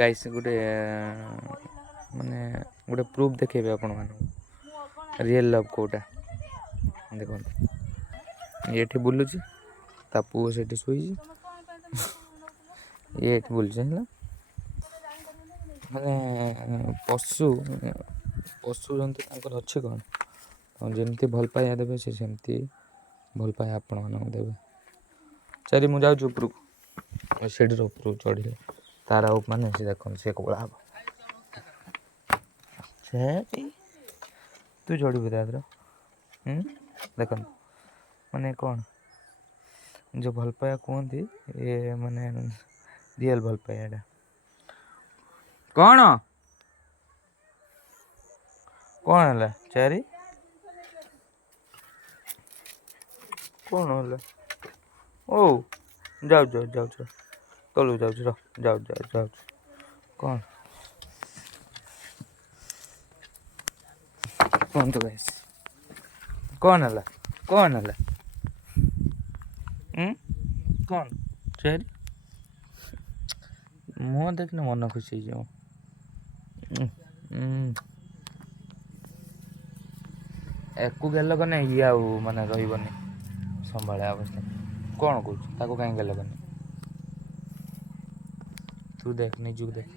guys गोटे माने गोटे प्रूफ देखेबे आपण मानू रियल लव कोटा देखो ये बुलूची ता पुओ से शुई ये बुलूचे है माने पशु पशु जंतु तांकर अच्छे कौन जमती भल पाया देवे से सेमती भल पाया आपण मानक देवे चली मु जाऊँ उपरକୁ सीढ़ी उपरକୁ चढ़िले तार माने से देख से कला हम से तू चढ़ू दादर देख माने कौन जो भल पाया कहती ये माने रियल भल पाया एटा कौन कौन है चारी कौन है ओ जाओ जाओ जाओ जाओ तलू जाओ जाओ जाओ जाओ जाओ कौन कौन तो गाइस कौन है कौन है कौन चारी मुँह देखने मन खुशी जाओ एकु गेल कने ये आउ माने रहिबनी संभाले अवस्था कौन कहूँ ताको कहीं गेल कने तू देख निजु देख